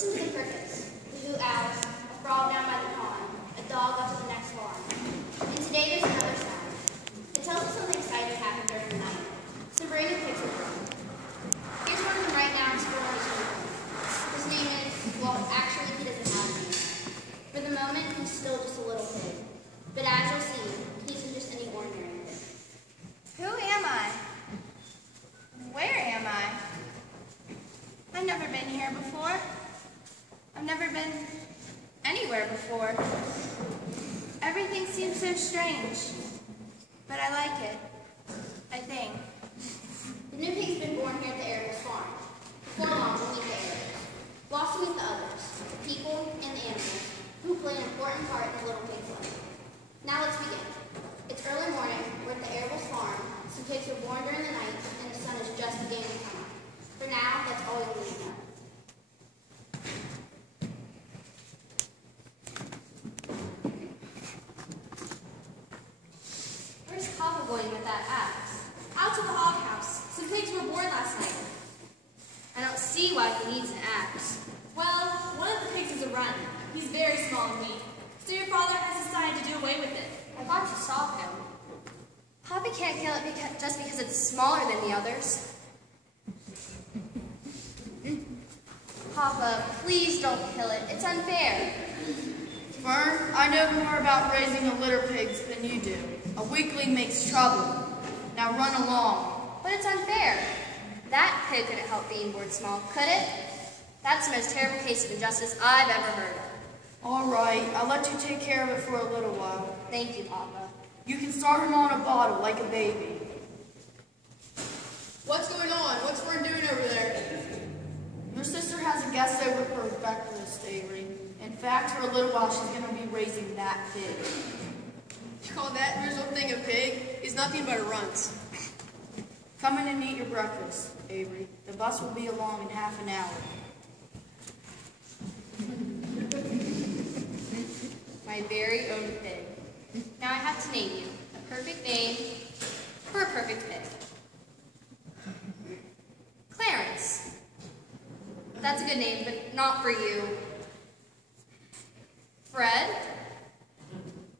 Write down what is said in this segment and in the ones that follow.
Listen to the crickets, the hoot owls, a frog down by the pond, a dog up to the next farm. And today there's another sound. It tells us something exciting happened during the night. Some brand new pigs were born. Here's one of them right now exploring his new home. His name is, well, actually he doesn't have a name. For the moment, he's still just a little pig. But as you'll see, he isn't just any ordinary pig. Who am I? Where am I? I've never been here before. I've never been anywhere before. Everything seems so strange, but I like it, I think. The new pig's been born here at the Arable's farm. Before long, we'll meet the Arabes. We'll also meet the others, the people and the animals, who play an important part in the little pig's life. Now let's begin. It's early morning, we're at the Arable's farm. Some pigs were born during the night, and the sun is just beginning to come up. For now, that's all we need to know. Where's Papa going with that axe? Out to the hog house. Some pigs were born last night. I don't see why he needs an axe. Well, one of the pigs is a runt. He's very small and weak. So your father has decided to do away with it. I thought you saw him. Papa can't kill it just because it's smaller than the others. Papa, please don't kill it. It's unfair. Fern, I know more about raising a litter pigs than you do. A weakling makes trouble. Now run along. But it's unfair. That pig couldn't help being born small, could it? That's the most terrible case of injustice I've ever heard of. All right, I'll let you take care of it for a little while. Thank you, Papa. You can start him on a bottle like a baby. What's going on? What's Fern doing over there? Your sister has a guest over for breakfast, Avery. In fact, for a little while, she's going to be raising that pig. You call that miserable thing a pig? He's nothing but a runt. Come in and eat your breakfast, Avery. The bus will be along in half an hour. My very own pig. Now I have to name you. A perfect name for a perfect pig. Clarence. That's a good name, but not for you. Fred?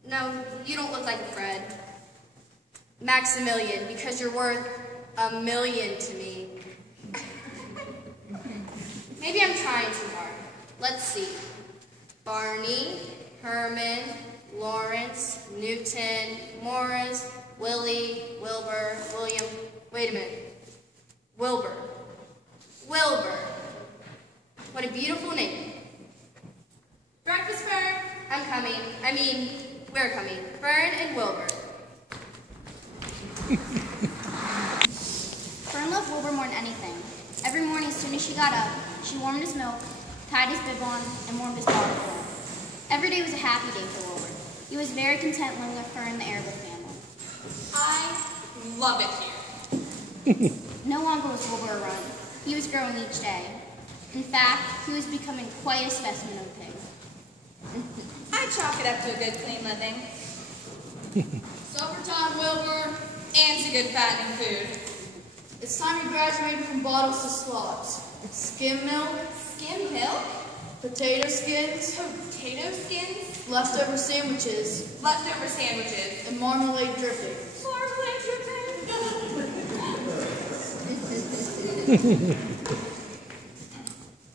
No, you don't look like a Fred. Maximilian, because you're worth $1 million to me. Maybe I'm trying too hard. Let's see. Barney, Herman, Lawrence, Newton, Morris, Willie, Wilbur, William, wait a minute. Wilbur. Wilbur. What a beautiful name. Breakfast, Fern. I'm coming. I mean, we're coming. Fern and Wilbur. Fern loved Wilbur more than anything. Every morning as soon as she got up, she warmed his milk, tied his bib on, and warmed his bottle for him. Every day was a happy day for Wilbur. He was very content living with Fern and the Arable family. I love it here. No longer was Wilbur a runt. He was growing each day. In fact, he was becoming quite a specimen of a pig. I chalk it up to a good clean living. Supper time, Wilbur. And to good fattening food. It's time you graduated from bottles to slops. Skim milk, Skim milk? potato skins, Potato skins? leftover sandwiches, Leftover sandwiches. and marmalade dripping. Marmalade dripping.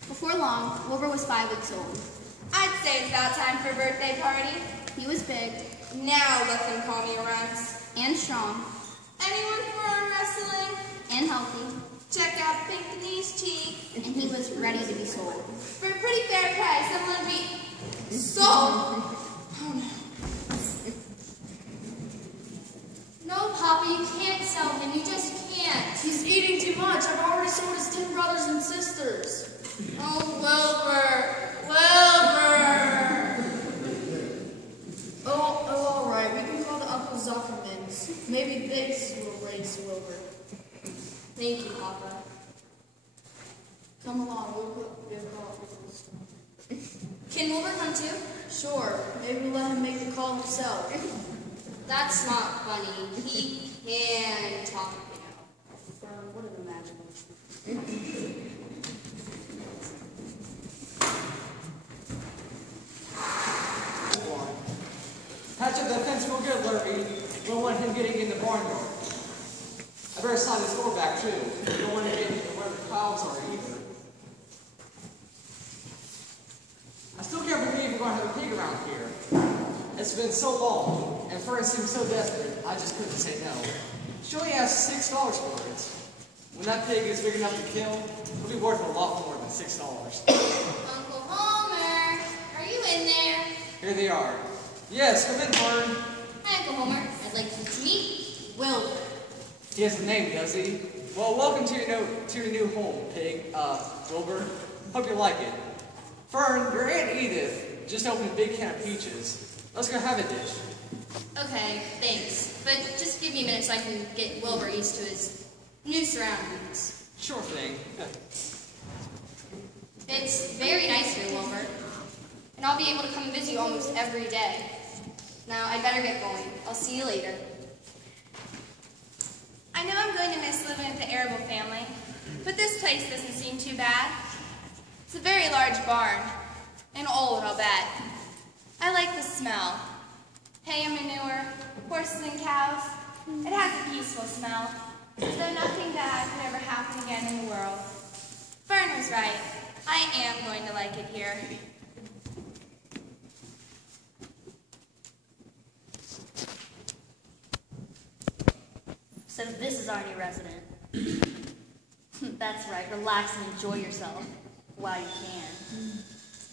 Before long, Wilbur was 5 weeks old. I'd say it's about time for a birthday party. He was big Now let them call me a runt. and strong Anyone for arm wrestling? and healthy, Check out Pink Denise Cheek. and he was ready to be sold. For a pretty fair price, I'm going to be sold. Oh no. No, Papa, you can't sell him. You just can't. He's eating too much. I've already sold his 10 brothers and sisters. Oh, Wilbur. Wilbur. Oh, all right. We can call the Uncle Zuckermans. Maybe Biggs will raise Wilbur. Thank you, Papa. Come along. We'll get a call for this. Can Wilbur come too? Sure. Maybe we'll let him make the call himself. That's not funny. He can talk, you know. Fern, what an imagination. getting in the barnyard. I better slide this door back too. You don't want to get into where the clouds are either. I still can't believe we're going to have a pig around here. It's been so long, and Fern seems so desperate, I just couldn't say no. She only asked $6 for it. When that pig is big enough to kill, it'll be worth a lot more than $6. Uncle Homer, are you in there? Here they are. Yes, come in, Fern. Hi, Uncle Homer. I'd like you to meet Wilbur. He has a name, does he? Well, welcome to your new home, pig, Wilbur. Hope you like it. Fern, your Aunt Edith just opened a big can of peaches. Let's go have a dish. Okay, thanks. But just give me a minute so I can get Wilbur used to his new surroundings. Sure thing. It's very nice here, Wilbur. And I'll be able to come and visit you almost every day. Now, I'd better get going. I'll see you later. I know I'm going to miss living with the Arable family, but this place doesn't seem too bad. It's a very large barn, and old, I'll bet. I like the smell. Hay and manure, horses and cows. It has a peaceful smell, as though nothing bad could ever happen again in the world. Fern was right. I am going to like it here. So this is our new resident. That's right, relax and enjoy yourself while you can.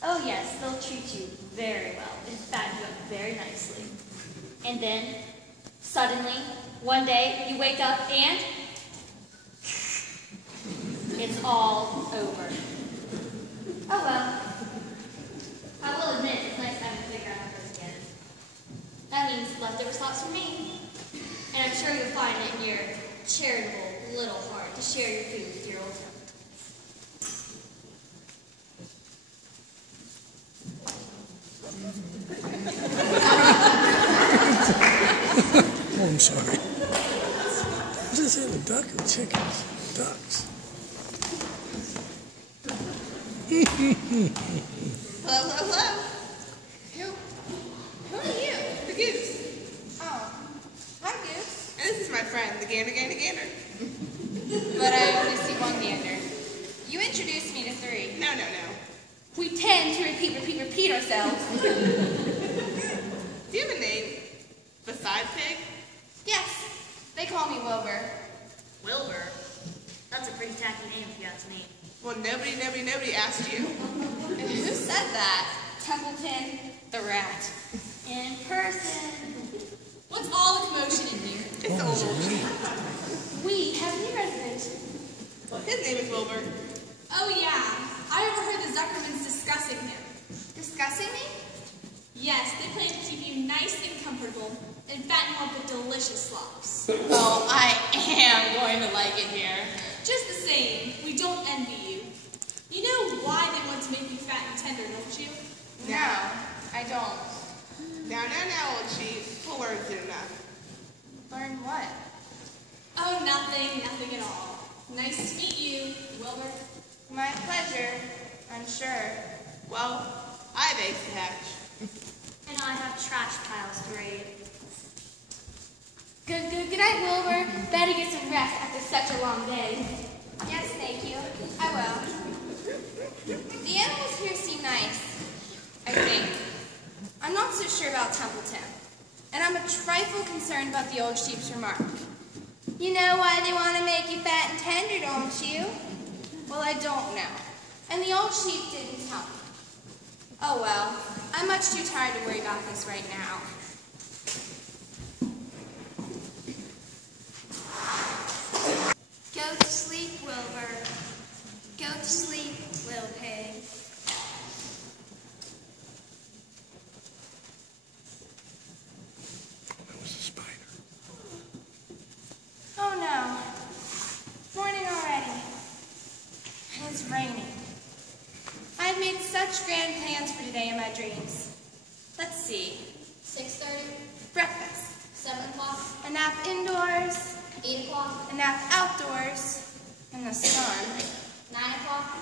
Oh yes, they'll treat you very well. In fact, you up very nicely. And then, suddenly, one day, you wake up and it's all over. Oh well. I will admit, it's nice having to figure out how to again. That means leftover slots for me. And I'm sure you'll find it in your charitable little heart to share your food with your old friend. Oh, I'm sorry. Is this a duck or chickens? Ducks. Hello. Who are you? The goose. Oh, hi, Goose. And this is my friend, the gander. But I only see one gander. You introduced me to three. No. We tend to repeat ourselves. Do you have a name besides Pig? Yes, they call me Wilbur. Wilbur? That's a pretty tacky name if you ask me. Well, nobody asked you. And who said that? Templeton, the rat. In person. What's all the commotion in here? It's the old chief. We have a new resident. His name is Wilbur. Oh yeah, I overheard the Zuckermans discussing him. Discussing me? Yes, they plan to keep you nice and comfortable and fatten you up with delicious slops. Oh, I am going to like it here. Just the same, we don't envy you. You know why they want to make you fat and tender, don't you? No, I don't. Now, old chief. We'll learn soon enough. Learn what? Oh, nothing at all. Nice to meet you, Wilbur. My pleasure, I'm sure. Well, I have eggs to hatch. And I have trash piles to raid. Good night, Wilbur. Better get some rest after such a long day. Yes, thank you. I will. The animals here seem nice, I think. I'm not so sure about Templeton, and I'm a trifle concerned about the old sheep's remark. You know why they want to make you fat and tender, don't you? Well, I don't know. And the old sheep didn't tell me. Oh well, I'm much too tired to worry about this right now. Go to sleep, Wilbur. Go to sleep, little pig. That was a spider. Oh no. Morning already. And it's raining. I've made such grand plans for today in my dreams. Let's see. 6:30, Breakfast. 7 o'clock, A nap indoors. 8 o'clock, A nap outdoors. In the sun. 9 o'clock,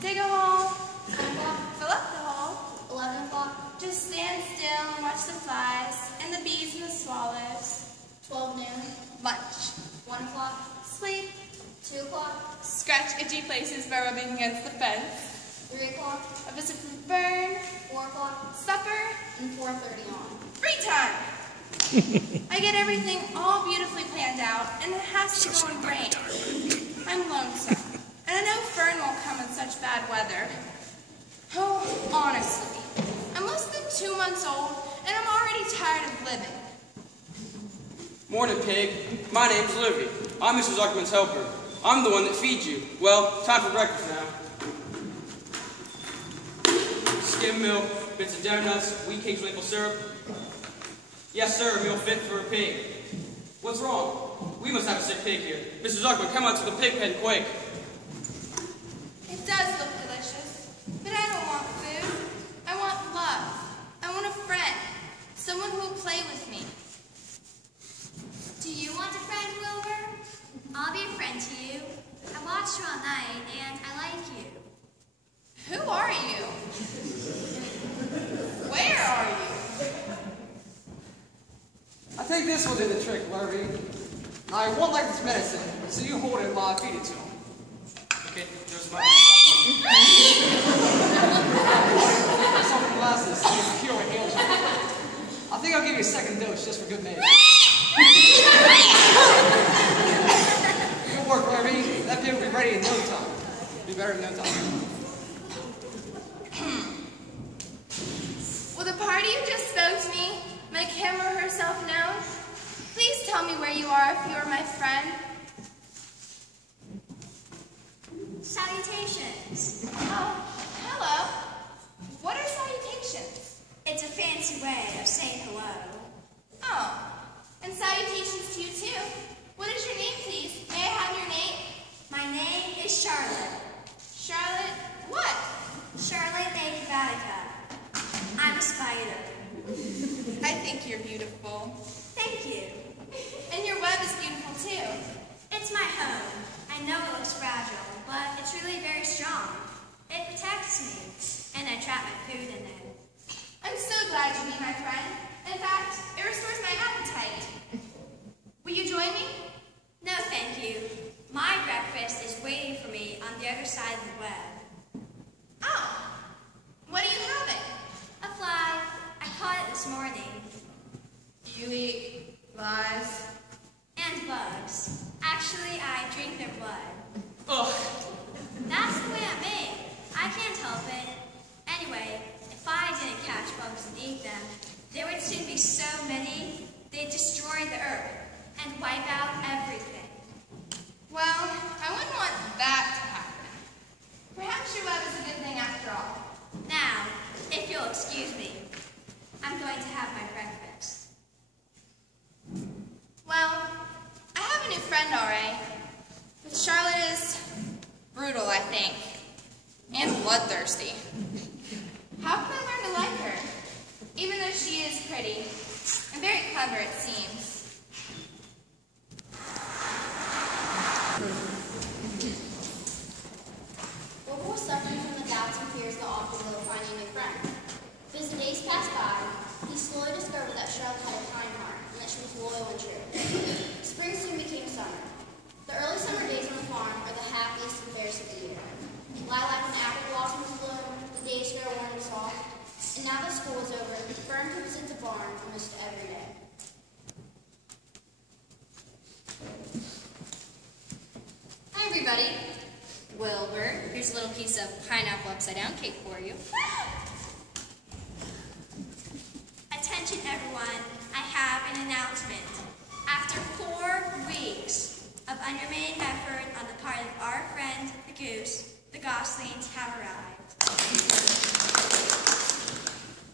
Dig a hole. 10 o'clock, Fill up the hole. 11 o'clock, Just stand still and watch the flies and the bees and the swallows. 12 noon, Scratch itchy places by rubbing against the fence. 3 o'clock, A visit from Fern. 4 o'clock, Supper. and 4:30 on. Free time. I get everything all beautifully planned out, and it has to go in rain. I'm lonesome, and I know Fern won't come in such bad weather. Oh, honestly, I'm less than 2 months old, and I'm already tired of living. Morning, Pig. My name's Livy. I'm Mrs. Zuckerman's helper. I'm the one that feeds you. Well, time for breakfast now. Skim milk, bits of donuts, wheat cakes, maple syrup. Yes, sir, a meal fit for a pig. What's wrong? We must have a sick pig here. Mrs. Zuckerman, come out to the pig pen quick. It does look delicious, but I don't want food. I want love. I want a friend, someone who will play with me. Do you want a friend, Wilbur? I'll be a friend to you. I watched you all night, and I like you. Who are you? Where are you? I think this will do the trick, Lurvy. I won't like this medicine, so you hold it while I feed it to him. Okay, there's my... Some glasses to cure what ails you. I think I'll give you a second dose just for good measure. Good work, Lurvy. That pig will be ready in no time. Be better in no time. Will the party who just spoke to me make him or herself known? Please tell me where you are if you are my friend. Salutations. Oh, hello. What are salutations? It's a fancy way of saying hello. Oh, and salutations to you too. What is your name, please? May I have your name? My name is Charlotte. Charlotte what? Charlotte Lady Vatica. I'm a spider. I think you're beautiful. Thank you. And your web is beautiful too. It's my home. I know it looks fragile, but it's really very strong. It protects me, and I trap my food in there. I'm so glad to be my friend. In fact, it restores my appetite. Will you join me? No, thank you. My breakfast is waiting for me on the other side of the web. Oh, what are you having? A fly. I caught it this morning. You eat flies? And bugs. Actually, I drink their blood. Ugh. That's the way I'm made. I can't help it. Anyway, if I didn't catch bugs and eat them, there would soon be so many, they'd destroy the earth and wipe out everything. Well, I wouldn't want that to happen. Perhaps your web is a good thing after all. Now, if you'll excuse me, I'm going to have my breakfast. Well, I have a new friend, all right. But Charlotte is brutal, I think, and bloodthirsty. How can I learn to like her? Even though she is pretty and very clever, it seems. Wilbur was suffering from the doubts and fears that often go with finding a new friend. But as the days passed by, he slowly discovered that Charlotte had a kind heart and that she was loyal and true. Spring soon became summer. The early summer days on the farm are the happiest and fairest of the year. Lilac and apple blossoms bloom, the days grow warm and soft, and now that school is over, Fern can visit the barn almost every day. Hi, everybody. Wilbur, here's a little piece of pineapple upside-down cake for you. Attention everyone, I have an announcement. After 4 weeks of unremitting effort on the part of our friend the goose, the goslings have arrived.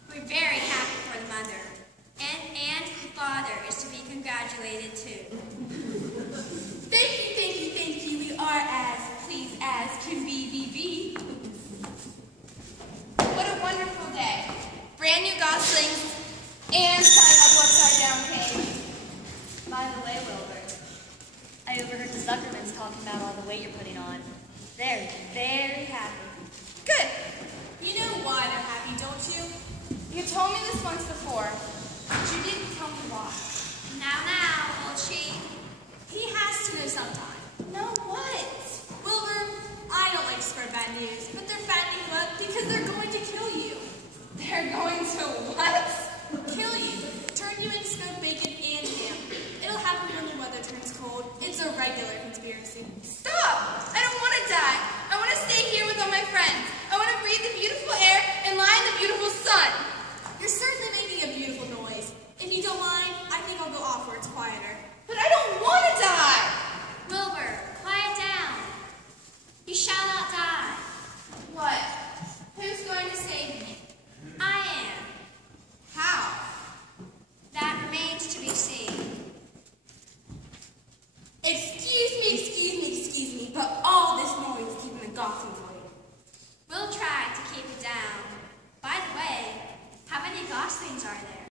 We're very happy for the mother, and the father is to be congratulated too. Thank you, thank you, thank you. We are as pleased as can be. What a wonderful day. Brand new goslings and pineapple upside-down cake. By the way, Wilbur, I overheard the Zuckermans talking about all the weight you're putting on. They're very happy. Good. You know why they're happy, don't you? You told me this once before. But you didn't tell me why. Now, old sheep. He has to know sometime. No, what? Wilbur, goslings are there?